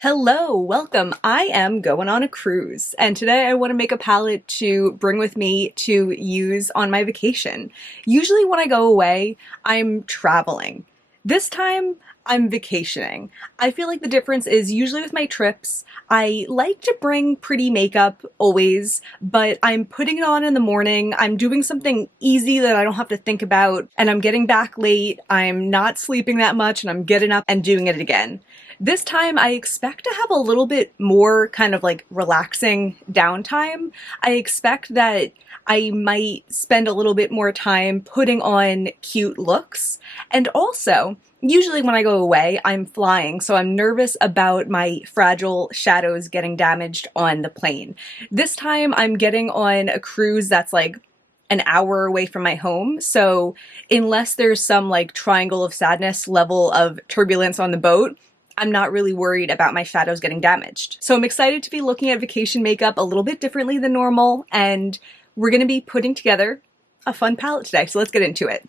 Hello, welcome. I am going on a cruise, and today I want to make a palette to bring with me to use on my vacation. Usually when I go away, I'm traveling. This time, I'm vacationing. I feel like the difference is usually with my trips, I like to bring pretty makeup always, but I'm putting it on in the morning. I'm doing something easy that I don't have to think about, and I'm getting back late. I'm not sleeping that much, and I'm getting up and doing it again. This time I expect to have a little bit more kind of like relaxing downtime. I expect that I might spend a little bit more time putting on cute looks. And also, usually when I go away, I'm flying, so I'm nervous about my fragile shadows getting damaged on the plane. This time I'm getting on a cruise that's like an hour away from my home, so unless there's some like triangle of sadness level of turbulence on the boat, I'm not really worried about my shadows getting damaged. So I'm excited to be looking at vacation makeup a little bit differently than normal, and we're gonna be putting together a fun palette today, so let's get into it.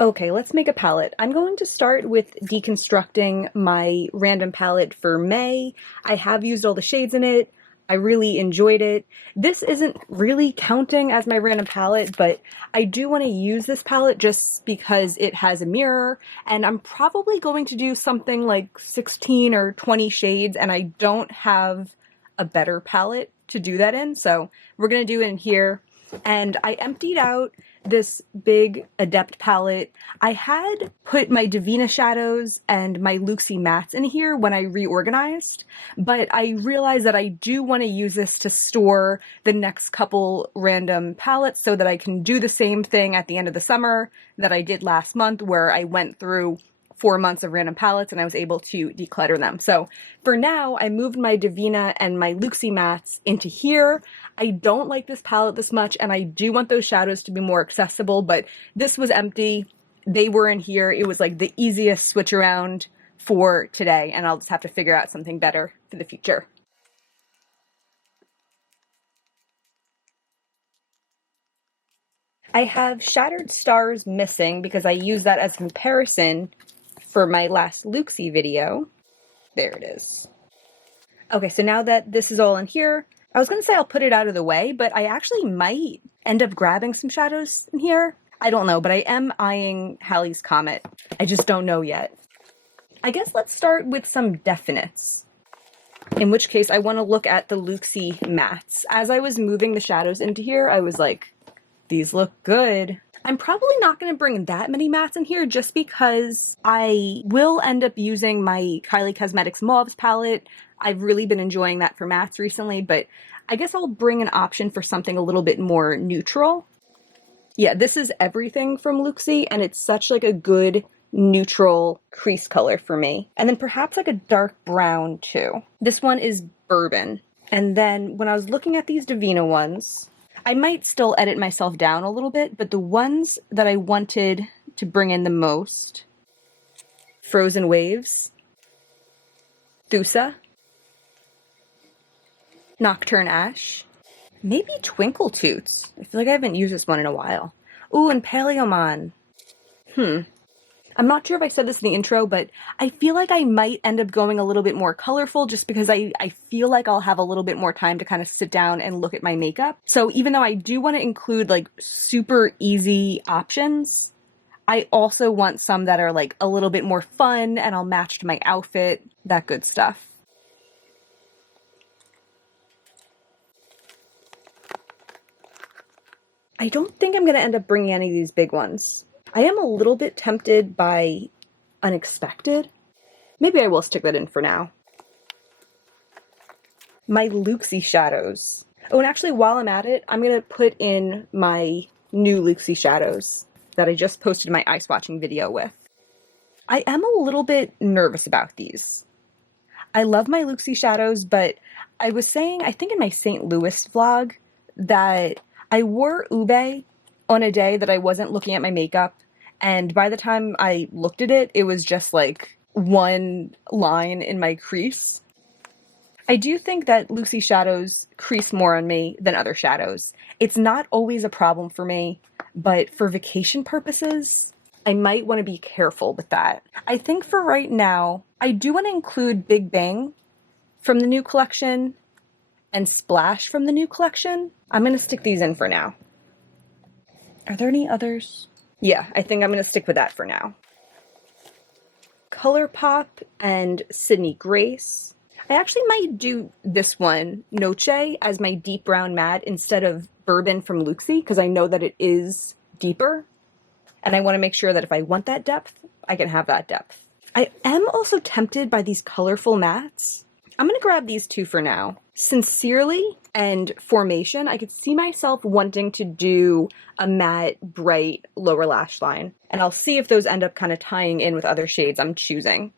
Okay, let's make a palette. I'm going to start with deconstructing my random palette for May. I have used all the shades in it. I really enjoyed it. This isn't really counting as my random palette, but I do want to use this palette just because it has a mirror, and I'm probably going to do something like 16 or 20 shades, and I don't have a better palette to do that in, so we're going to do it in here. And I emptied out this big Adept palette. I had put my Divina shadows and my Luxie mattes in here when I reorganized, but I realized that I do want to use this to store the next couple random palettes so that I can do the same thing at the end of the summer that I did last month, where I went through 4 months of random palettes and I was able to declutter them. So for now, I moved my Divina and my Luxie mattes into here. I don't like this palette this much, and I do want those shadows to be more accessible, but this was empty. They were in here. It was like the easiest switch around for today, and I'll just have to figure out something better for the future. I have Shattered Stars missing because I used that as a comparison for my last Luxie video. There it is. Okay, so now that this is all in here, I was going to say I'll put it out of the way, but I actually might end up grabbing some shadows in here. I don't know, but I am eyeing Halley's Comet. I just don't know yet. I guess let's start with some definites. In which case, I want to look at the Luxie mattes. As I was moving the shadows into here, I was like, these look good. I'm probably not going to bring that many mattes in here just because I will end up using my Kylie Cosmetics Mauves palette. I've really been enjoying that for mattes recently, but I guess I'll bring an option for something a little bit more neutral. Yeah, this is Everything from Luxie, and it's such like a good neutral crease color for me. And then perhaps like a dark brown too. This one is Bourbon. And then when I was looking at these Divina ones, I might still edit myself down a little bit, but the ones that I wanted to bring in the most: Frozen Waves, Thusa, Nocturne Ash, maybe Twinkle Toots. I feel like I haven't used this one in a while. Ooh, and Paleomon. I'm not sure if I said this in the intro, but I feel like I might end up going a little bit more colorful just because I feel like I'll have a little bit more time to kind of sit down and look at my makeup. So even though I do want to include like super easy options, I also want some that are like a little bit more fun and I'll match to my outfit, that good stuff. I don't think I'm going to end up bringing any of these big ones. I am a little bit tempted by Unexpected. Maybe I will stick that in for now. My Luxie shadows. Oh, and actually while I'm at it, I'm going to put in my new Luxie shadows that I just posted my eye swatching video with. I am a little bit nervous about these. I love my Luxie shadows, but I was saying, I think in my St. Louis vlog, that I wore Ube on a day that I wasn't looking at my makeup, and by the time I looked at it, it was just like one line in my crease. I do think that Luxie shadows crease more on me than other shadows. It's not always a problem for me, but for vacation purposes, I might want to be careful with that. I think for right now, I do want to include Big Bang from the new collection and Splash from the new collection. I'm going to stick these in for now. Are there any others? Yeah, I think I'm going to stick with that for now. ColourPop and Sydney Grace. I actually might do this one, Noche, as my deep brown matte instead of Bourbon from Luxie, because I know that it is deeper. And I want to make sure that if I want that depth, I can have that depth. I am also tempted by these colorful mattes. I'm going to grab these two for now. Sincerely and Formation, I could see myself wanting to do a matte, bright, lower lash line. And I'll see if those end up kind of tying in with other shades I'm choosing.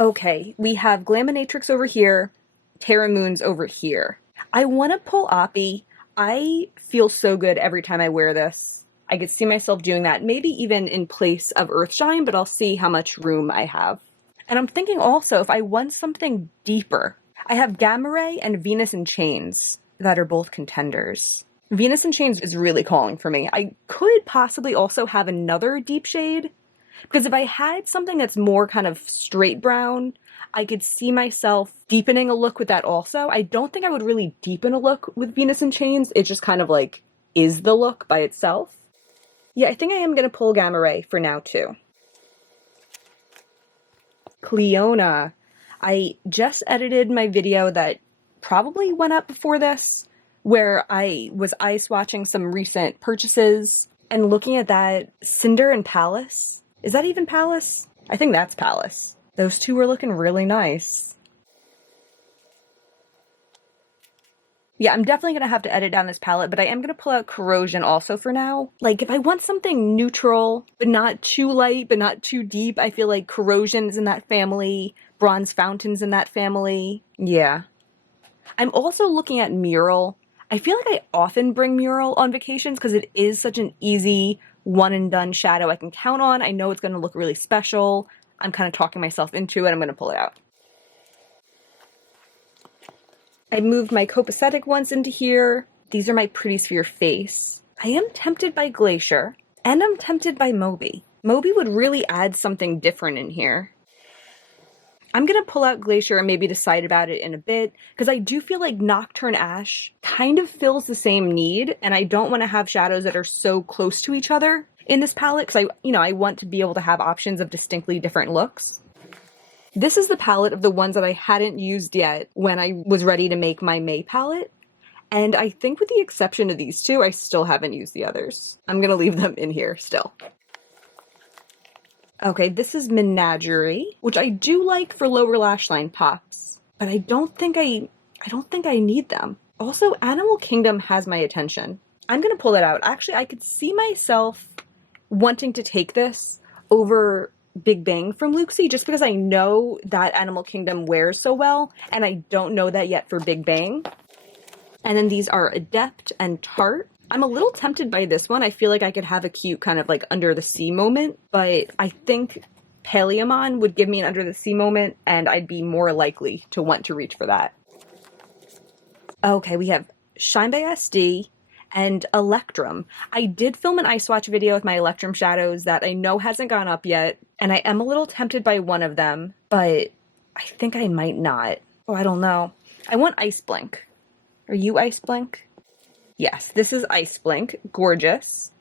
Okay, we have Glaminatrix over here, Terra Moons over here. I want to pull Oppie. I feel so good every time I wear this. I could see myself doing that, maybe even in place of Earthshine, but I'll see how much room I have. And I'm thinking also, if I want something deeper, I have Gamma Ray and Venus in Chains that are both contenders. Venus in Chains is really calling for me. I could possibly also have another deep shade, because if I had something that's more kind of straight brown, I could see myself deepening a look with that also. I don't think I would really deepen a look with Venus in Chains. It just kind of like is the look by itself. Yeah, I think I am going to pull Gamma Ray for now too. Cleona. I just edited my video that probably went up before this, where I was eye swatching some recent purchases and looking at that Cinder and Palace. Is that even Palace? I think that's Palace. Those two were looking really nice. Yeah, I'm definitely going to have to edit down this palette, but I am going to pull out Corrosion also for now. Like, if I want something neutral, but not too light, but not too deep, I feel like Corrosion's in that family, Bronze Fountain's in that family. Yeah. I'm also looking at Mural. I feel like I often bring Mural on vacations because it is such an easy one-and-done shadow I can count on. I know it's going to look really special. I'm kind of talking myself into it. I'm going to pull it out. I moved my copacetic ones into here. These are my Pretty Sphere Face. I am tempted by Glacier, and I'm tempted by Moby. Moby would really add something different in here. I'm going to pull out Glacier and maybe decide about it in a bit, because I do feel like Nocturne Ash kind of fills the same need, and I don't want to have shadows that are so close to each other in this palette, because I want to be able to have options of distinctly different looks. This is the palette of the ones that I hadn't used yet when I was ready to make my May palette. And I think with the exception of these two, I still haven't used the others. I'm going to leave them in here still. Okay, this is Menagerie, which I do like for lower lash line pops, but I don't think I need them. Also, Animal Kingdom has my attention. I'm going to pull it out. Actually, I could see myself wanting to take this over Big Bang from Luxie, just because I know that Animal Kingdom wears so well, and I don't know that yet for Big Bang. And then these are Adept and Tarte. I'm a little tempted by this one. I feel like I could have a cute kind of like under the sea moment, but I think Paleomon would give me an under the sea moment, and I'd be more likely to want to reach for that. Okay, we have Shine by SD and Electrum. I did film an eye swatch video with my Electrum shadows that I know hasn't gone up yet, and I am a little tempted by one of them, but I think I might not. Oh, I don't know. I want Ice Blink. Are you Ice Blink? Yes, this is Ice Blink. Gorgeous.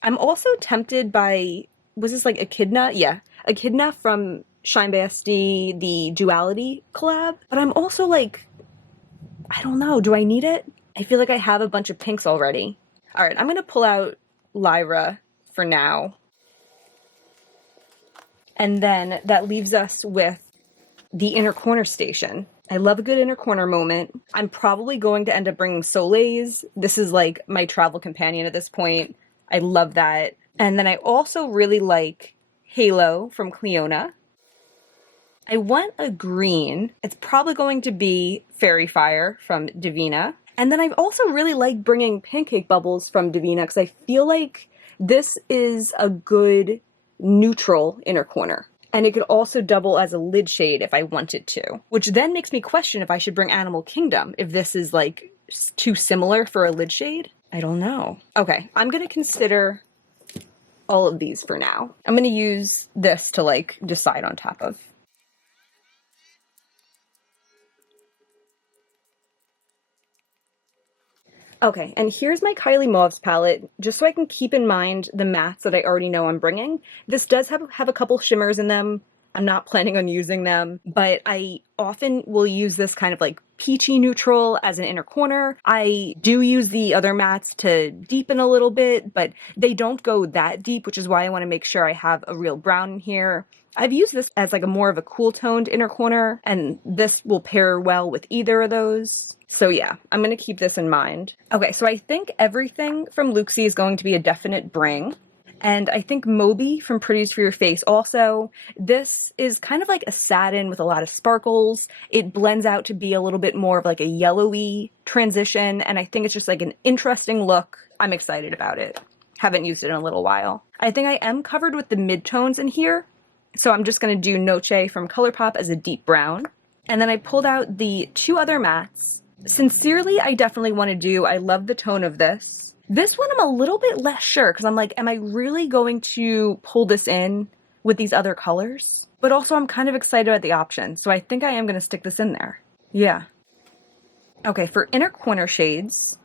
I'm also tempted by, was this like Echidna? Yeah, Echidna from Shine by SD, the Duality collab. But I'm also like, I don't know, do I need it? I feel like I have a bunch of pinks already. All right, I'm going to pull out Lyra for now. And then that leaves us with the Inner Corner Station. I love a good inner corner moment. I'm probably going to end up bringing Soleil's. This is like my travel companion at this point. I love that. And then I also really like Halo from Cleona. I want a green. It's probably going to be Fairy Fire from Divina. And then I also really like bringing Pancake Bubbles from Divina because I feel like this is a good neutral inner corner. And it could also double as a lid shade if I wanted to, which then makes me question if I should bring Animal Kingdom, if this is like too similar for a lid shade. I don't know. Okay, I'm going to consider all of these for now. I'm going to use this to like decide on top of. Okay, and here's my Kylie Mauves palette, just so I can keep in mind the mattes that I already know I'm bringing. This does have a couple shimmers in them. I'm not planning on using them, but I often will use this kind of like peachy neutral as an inner corner. I do use the other mattes to deepen a little bit, but they don't go that deep, which is why I want to make sure I have a real brown in here. I've used this as like a more of a cool toned inner corner, and this will pair well with either of those. So yeah, I'm gonna keep this in mind. Okay, so I think everything from Luxie is going to be a definite bring. And I think Moby from Pretties for Your Face also. This is kind of like a satin with a lot of sparkles. It blends out to be a little bit more of like a yellowy transition, and I think it's just like an interesting look. I'm excited about it. Haven't used it in a little while. I think I am covered with the midtones in here, so I'm just going to do Noche from ColourPop as a deep brown. And then I pulled out the two other mattes. Sincerely, I definitely want to do, I love the tone of this. This one I'm a little bit less sure because I'm like, am I really going to pull this in with these other colors? But also I'm kind of excited about the option, so I think I am going to stick this in there. Yeah. Okay, for inner corner shades,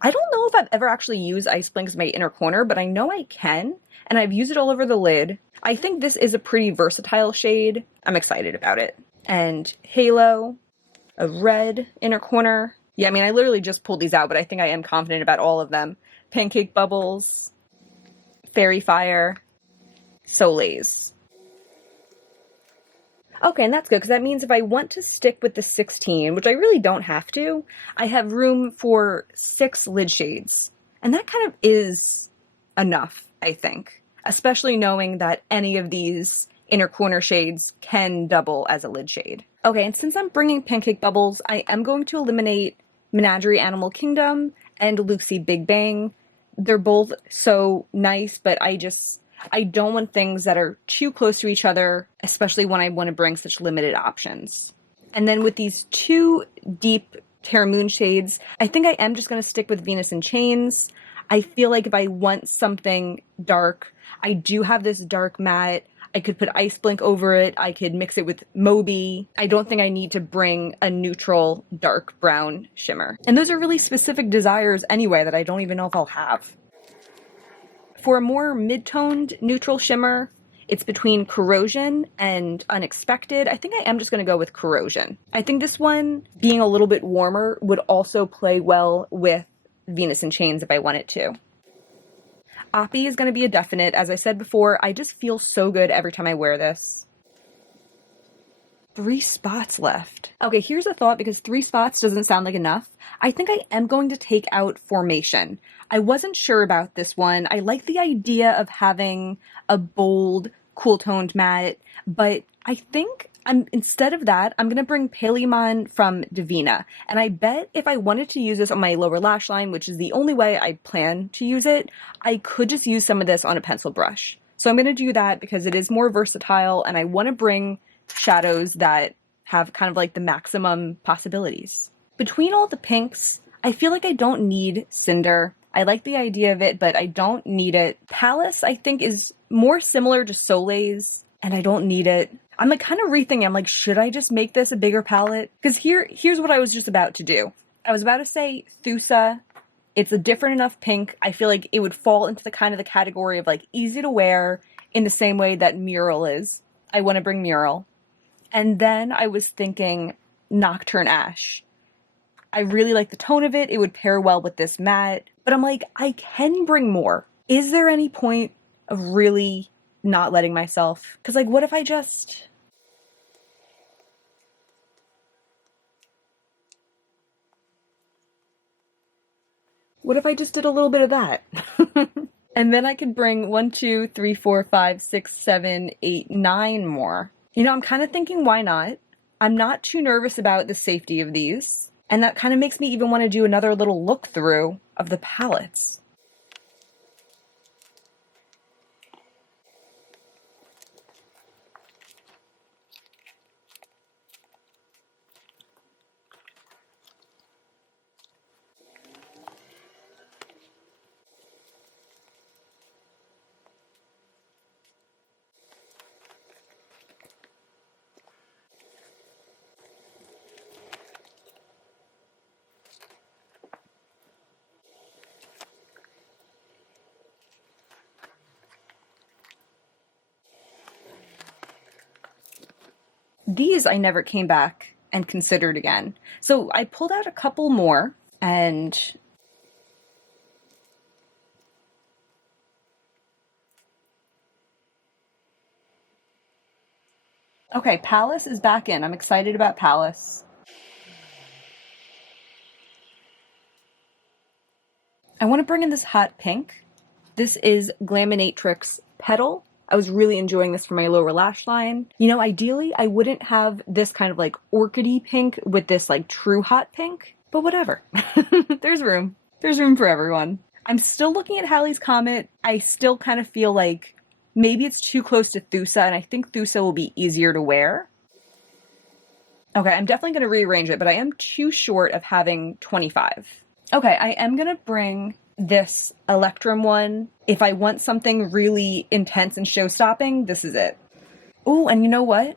I don't know if I've ever actually used Ice Blink as my inner corner, but I know I can, and I've used it all over the lid. I think this is a pretty versatile shade. I'm excited about it. And Halo, a red inner corner. Yeah, I mean, I literally just pulled these out, but I think I am confident about all of them. Pancake Bubbles, Fairy Fire, Soleils. Okay, and that's good, because that means if I want to stick with the 16, which I really don't have to, I have room for 6 lid shades. And that kind of is enough, I think. Especially knowing that any of these inner corner shades can double as a lid shade. Okay, and since I'm bringing Pancake Bubbles, I am going to eliminate Menagerie Animal Kingdom and Luxie Big Bang. They're both so nice, but I don't want things that are too close to each other, especially when I want to bring such limited options. And then with these two deep Terra Moon shades, I think I am just going to stick with Venus in Chains. I feel like if I want something dark, I do have this dark matte. I could put Ice Blink over it. I could mix it with Moby. I don't think I need to bring a neutral dark brown shimmer. And those are really specific desires anyway that I don't even know if I'll have. For a more mid-toned neutral shimmer, it's between Corrosion and Unexpected. I think I am just going to go with Corrosion. I think this one, being a little bit warmer, would also play well with Venus in Chains if I want it to. Oppie is going to be a definite. As I said before, I just feel so good every time I wear this. 3 spots left. Okay, here's a thought, because 3 spots doesn't sound like enough. I think I am going to take out Formation. I wasn't sure about this one. I like the idea of having a bold, cool-toned matte, but I think instead of that, I'm going to bring Paleomon from Divina. And I bet if I wanted to use this on my lower lash line, which is the only way I plan to use it, I could just use some of this on a pencil brush. So I'm going to do that because it is more versatile, and I want to bring shadows that have kind of like the maximum possibilities. Between all the pinks, I feel like I don't need Cinder. I like the idea of it, but I don't need it. Palace, I think, is more similar to Soleil's, and I don't need it. I'm like kind of rethinking. I'm like, should I just make this a bigger palette? Because here's what I was just about to do. I was about to say Thusa. It's a different enough pink. I feel like it would fall into the kind of the category of like easy to wear in the same way that Mural is. I want to bring Mural. And then I was thinking Nocturne Ash. I really like the tone of it. It would pair well with this matte. But I'm like, I can bring more. Is there any point of really not letting myself? Because like, what if I just... What if I just did a little bit of that? And then I could bring 1, 2, 3, 4, 5, 6, 7, 8, 9 more. You know, I'm kind of thinking, why not? I'm not too nervous about the safety of these. And that kind of makes me even want to do another little look through of the palettes. These I never came back and considered again. So I pulled out a couple more and okay, Palace is back in. I'm excited about Palace. I want to bring in this hot pink. This is Glaminatrix Petal. I was really enjoying this for my lower lash line. You know, ideally, I wouldn't have this kind of like orchidy pink with this like true hot pink, but whatever. There's room. There's room for everyone. I'm still looking at Halley's Comet. I still kind of feel like maybe it's too close to Thusa, and I think Thusa will be easier to wear. Okay, I'm definitely going to rearrange it, but I am too short of having 25. Okay, I am going to bring this Electrum one. If I want something really intense and show-stopping, this is it. Oh, and you know what?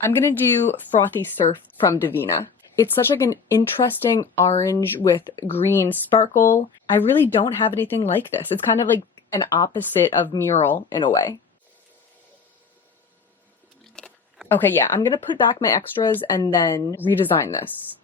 I'm going to do Frothy Surf from Divina. It's such like an interesting orange with green sparkle. I really don't have anything like this. It's kind of like an opposite of Mural in a way. Okay, yeah, I'm gonna put back my extras and then redesign this.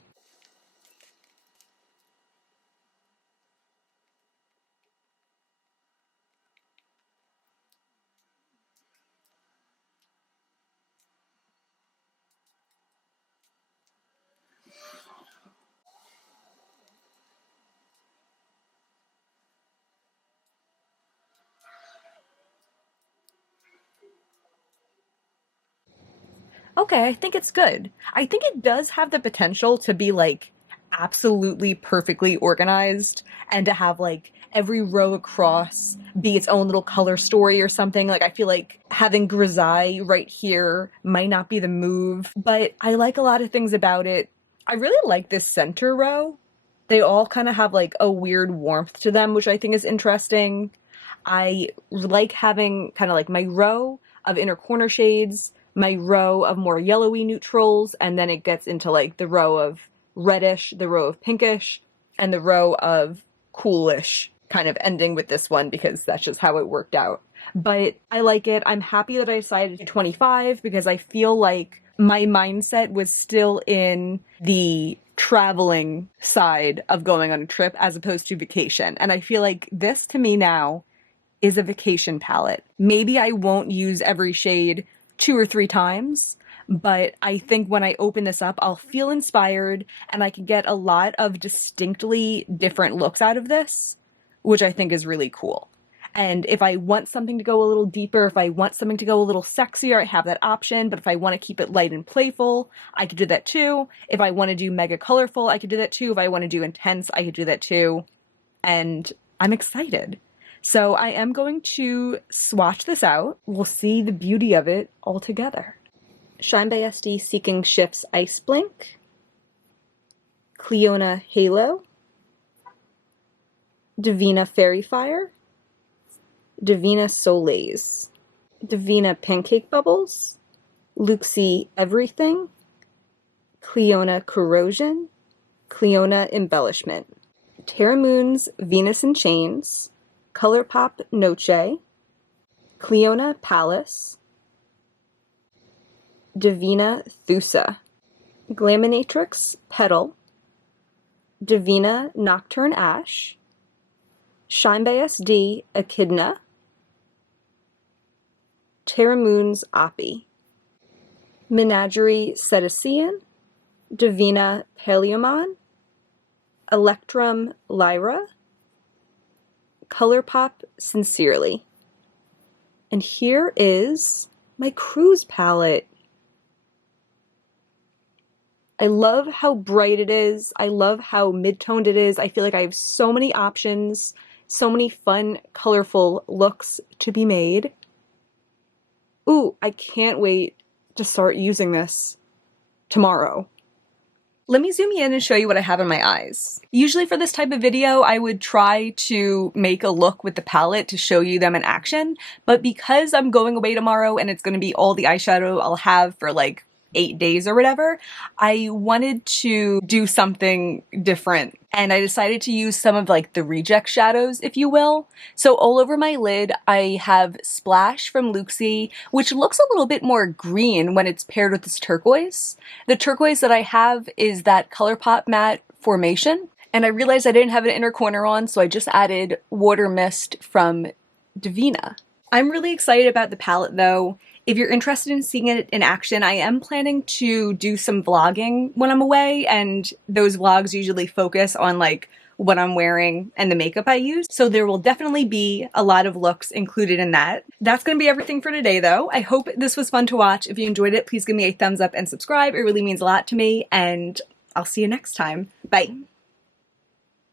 Okay, I think it's good. I think it does have the potential to be like absolutely perfectly organized and to have like every row across be its own little color story or something. Like I feel like having grisaille right here might not be the move, but I like a lot of things about it. I really like this center row. They all kind of have like a weird warmth to them, which I think is interesting. I like having kind of like my row of inner corner shades, my row of more yellowy neutrals, and then it gets into like the row of reddish, the row of pinkish, and the row of coolish, kind of ending with this one because that's just how it worked out. But I like it. I'm happy that I decided to do 25 because I feel like my mindset was still in the traveling side of going on a trip as opposed to vacation. And I feel like this to me now is a vacation palette. Maybe I won't use every shade 2 or 3 times, but I think when I open this up, I'll feel inspired and I can get a lot of distinctly different looks out of this, which I think is really cool. And if I want something to go a little deeper, if I want something to go a little sexier, I have that option. But if I want to keep it light and playful, I could do that too. If I want to do mega colorful, I could do that too. If I want to do intense, I could do that too. And I'm excited. So I am going to swatch this out. We'll see the beauty of it all together. Shine by SD Seeking Shifts Ice Blink, Cleona Halo, Divina Fairy Fire, Divina Soleils, Divina Pancake Bubbles, Luxie Everything, Cleona Corrosion, Cleona Embellishment, Terra Moon's Venus in Chains, ColourPop Noche, Cleona Palace, Divina Thusa, Glaminatrix Petal, Divina Nocturne Ash, Shine by SD Echidna, Terra Moon's Oppie, Menagerie Cetacean, Divina Paleomon, Electrum Lyra, ColourPop Sincerely. And here is my cruise palette. I love how bright it is. I love how mid-toned it is. I feel like I have so many options, so many fun, colorful looks to be made. Ooh, I can't wait to start using this tomorrow. Let me zoom in and show you what I have in my eyes. Usually for this type of video, I would try to make a look with the palette to show you them in action, but because I'm going away tomorrow and it's going to be all the eyeshadow I'll have for like 8 days or whatever, I wanted to do something different. And I decided to use some of like the reject shadows, if you will. So all over my lid, I have Splash from Luxie, which looks a little bit more green when it's paired with this turquoise. The turquoise that I have is that ColourPop Matte Formation. And I realized I didn't have an inner corner on, so I just added Water Mist from Divina. I'm really excited about the palette though. If you're interested in seeing it in action, I am planning to do some vlogging when I'm away, and those vlogs usually focus on like what I'm wearing and the makeup I use. So there will definitely be a lot of looks included in that. That's gonna be everything for today though. I hope this was fun to watch. If you enjoyed it, please give me a thumbs up and subscribe. It really means a lot to me, and I'll see you next time. Bye.